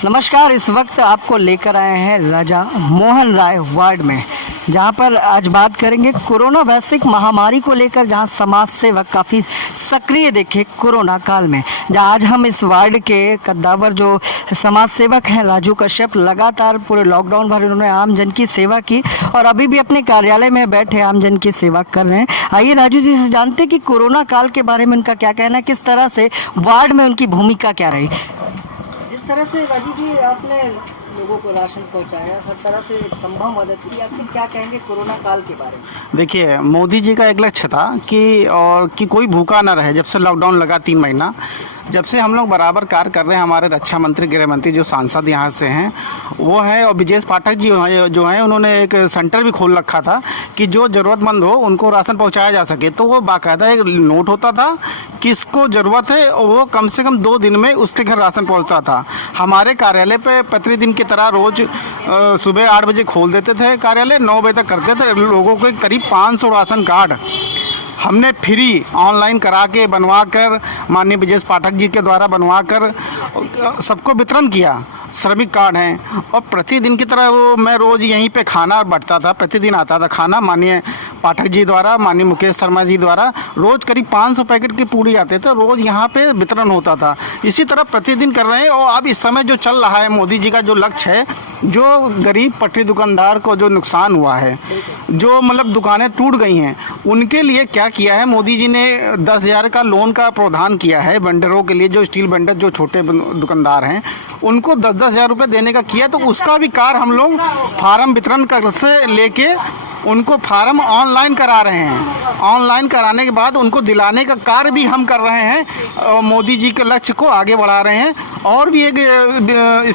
नमस्कार। इस वक्त आपको लेकर आए हैं राजा मोहन राय वार्ड में, जहां पर आज बात करेंगे कोरोना वैश्विक महामारी को लेकर, जहां समाज सेवक काफ़ी सक्रिय देखे कोरोना काल में। जहां आज हम इस वार्ड के कद्दावर जो समाज सेवक हैं राजू कश्यप, लगातार पूरे लॉकडाउन भर उन्होंने आम जन की सेवा की और अभी भी अपने कार्यालय में बैठे आम जन की सेवा कर रहे हैं। आइए राजू जी से जानते कि कोरोना काल के बारे में उनका क्या कहना है, किस तरह से वार्ड में उनकी भूमिका क्या रही। जिस तरह से राजू जी आपने लोगों को राशन पहुंचाया, हर तरह से संभव मदद की, आखिर क्या कहेंगे कोरोना काल के बारे में? देखिए, मोदी जी का एक लक्ष्य था कि कोई भूखा ना रहे। जब से लॉकडाउन लगा 3 महीना, जब से हम लोग बराबर कार्य कर रहे हैं। हमारे रक्षा मंत्री, गृह मंत्री जो सांसद यहाँ से हैं वो हैं, और विजेश पाठक जी जो हैं, उन्होंने एक सेंटर भी खोल रखा था कि जो ज़रूरतमंद हो उनको राशन पहुँचाया जा सके। तो वो बाकायदा एक नोट होता था, किसको ज़रूरत है वो कम से कम 2 दिन में उसके घर राशन पहुँचता था। हमारे कार्यालय पे प्रतिदिन की तरह रोज़ सुबह 8 बजे खोल देते थे कार्यालय, 9 बजे तक करते थे। लोगों के करीब 500 राशन कार्ड हमने फ्री ऑनलाइन करा के बनवा कर, माननीय विजेश पाठक जी के द्वारा बनवा कर सबको वितरण किया। श्रमिक कार्ड हैं, और प्रतिदिन की तरह वो मैं रोज़ यहीं पे खाना बंटता था। प्रतिदिन आता था खाना माननीय पाठक जी द्वारा, माननीय मुकेश शर्मा जी द्वारा। रोज़ करीब 500 पैकेट की पूड़ी आते थे, रोज़ यहाँ पे वितरण होता था। इसी तरह प्रतिदिन कर रहे हैं। और अब इस समय जो चल रहा है, मोदी जी का जो लक्ष्य है, जो गरीब पटरी दुकानदार को जो नुकसान हुआ है, जो मतलब दुकानें टूट गई हैं, उनके लिए क्या किया है मोदी जी ने 10,000 का लोन का प्रावधान किया है वेंडरों के लिए। जो स्टील वेंडर, जो छोटे दुकानदार हैं, उनको 10,000 रुपये देने का किया। तो उसका भी कार्य हम लोग फार्म वितरण कर से लेके उनको फार्म ऑनलाइन करा रहे हैं। ऑनलाइन कराने के बाद उनको दिलाने का कार्य भी हम कर रहे हैं। मोदी जी के लक्ष्य को आगे बढ़ा रहे हैं। और भी एक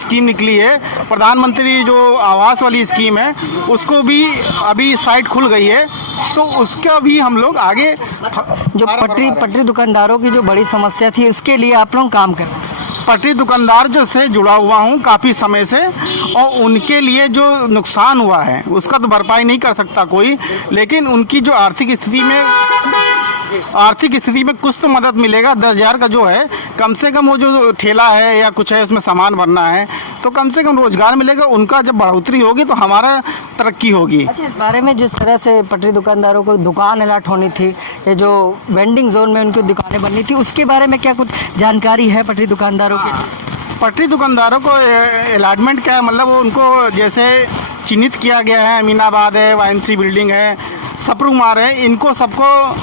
स्कीम निकली है, प्रधानमंत्री जो आवास वाली स्कीम है, उसको भी अभी साइट खुल गई है, तो उसका भी हम लोग आगे जो पटरी दुकानदारों की जो बड़ी समस्या थी, उसके लिए आप लोग काम कर रहे हैं। पटरी दुकानदार जो से जुड़ा हुआ हूँ काफ़ी समय से, और उनके लिए जो नुकसान हुआ है उसका तो भरपाई नहीं कर सकता कोई, लेकिन उनकी जो आर्थिक स्थिति में कुछ तो मदद मिलेगा। 10,000 का जो है, कम से कम वो जो ठेला है या कुछ है उसमें सामान भरना है, तो कम से कम रोजगार मिलेगा। उनका जब बढ़ोतरी होगी तो हमारा तरक्की होगी। अच्छा, इस बारे में जिस तरह से पटरी दुकानदारों को दुकान अलॉट होनी थी, ये जो वेंडिंग जोन में उनकी दुकानें बननी थी, उसके बारे में क्या कुछ जानकारी है पटरी दुकानदारों की? पटरी दुकानदारों को अलॉटमेंट क्या है, मतलब वो उनको जैसे चिन्हित किया गया है, अमीनाबाद है, YMC बिल्डिंग है, सप्रूमार है, इनको सबको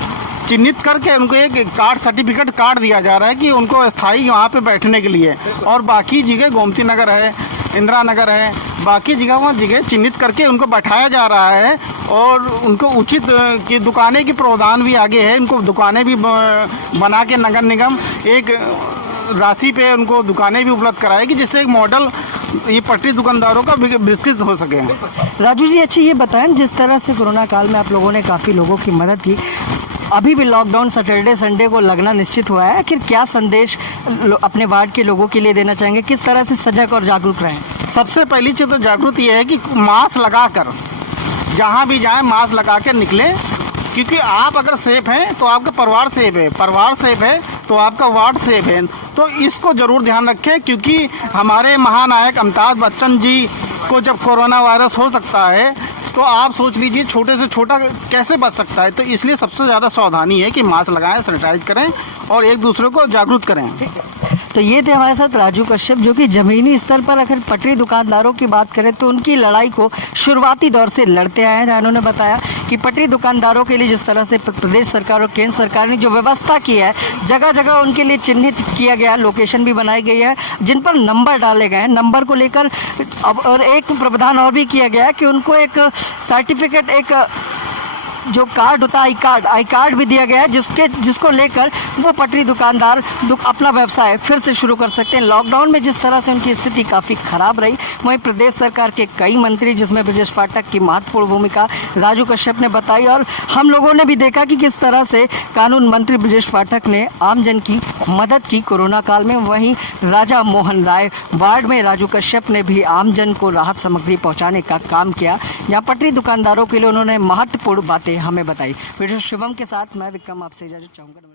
चिन्हित करके उनको एक कार्ड, सर्टिफिकेट कार्ड दिया जा रहा है कि उनको स्थायी वहाँ पे बैठने के लिए। और बाकी जगह गोमती नगर है, इंदिरा नगर है, बाकी जगह वहाँ जगह चिन्हित करके उनको बैठाया जा रहा है। और उनको उचित की दुकानें की प्रावधान भी आगे है। उनको दुकानें भी बना के नगर निगम एक राशि पे उनको दुकानें भी उपलब्ध कराएगी, जिससे एक मॉडल ये पटरी दुकानदारों का विकसित हो सके। राजू जी, अच्छी ये बताएं, जिस तरह से कोरोना काल में आप लोगों ने काफ़ी लोगों की मदद की, अभी भी लॉकडाउन सैटरडे संडे को लगना निश्चित हुआ है, आखिर क्या संदेश अपने वार्ड के लोगों के लिए देना चाहेंगे, किस तरह से सजग और जागरूक रहें? सबसे पहली चीज़ तो जागरूक ये है कि मास्क लगा कर जहाँ भी जाएं, मास्क लगा कर निकलें। क्योंकि आप अगर सेफ हैं तो आपका परिवार सेफ है, परिवार सेफ है तो आपका वार्ड सेफ है। तो इसको ज़रूर ध्यान रखें, क्योंकि हमारे महानायक अमिताभ बच्चन जी को जब कोरोना वायरस हो सकता है, तो आप सोच लीजिए छोटे से छोटा कैसे बच सकता है। तो इसलिए सबसे ज़्यादा सावधानी है कि मास्क लगाएं, सैनिटाइज करें और एक दूसरे को जागरूक करें। तो ये थे हमारे साथ राजू कश्यप, जो कि ज़मीनी स्तर पर अगर पटरी दुकानदारों की बात करें तो उनकी लड़ाई को शुरुआती दौर से लड़ते आए हैं। जहाँ उन्होंने बताया कि पटरी दुकानदारों के लिए जिस तरह से प्रदेश सरकार और केंद्र सरकार ने जो व्यवस्था की है, जगह जगह उनके लिए चिन्हित किया गया, लोकेशन भी बनाई गई है जिन पर नंबर डाले गए हैं। नंबर को लेकर और एक प्रावधान और भी किया गया है कि उनको एक सर्टिफिकेट, एक जो कार्ड होता है आई कार्ड भी दिया गया है, जिसको लेकर वो पटरी दुकानदार अपना व्यवसाय फिर से शुरू कर सकते हैं। लॉकडाउन में जिस तरह से उनकी स्थिति काफ़ी ख़राब रही, वहीं प्रदेश सरकार के कई मंत्री, जिसमें ब्रजेश पाठक की महत्वपूर्ण भूमिका राजू कश्यप ने बताई, और हम लोगों ने भी देखा कि किस तरह से कानून मंत्री ब्रजेश पाठक ने आमजन की मदद की कोरोना काल में। वहीं राजा मोहन राय वार्ड में राजू कश्यप ने भी आमजन को राहत सामग्री पहुँचाने का काम किया, जहाँ पटरी दुकानदारों के लिए उन्होंने महत्वपूर्ण बातें हमें बताई। वीडियो शिवम के साथ मैं विक्रम आपसे इजाजत चाहूँगा। नमस्कार।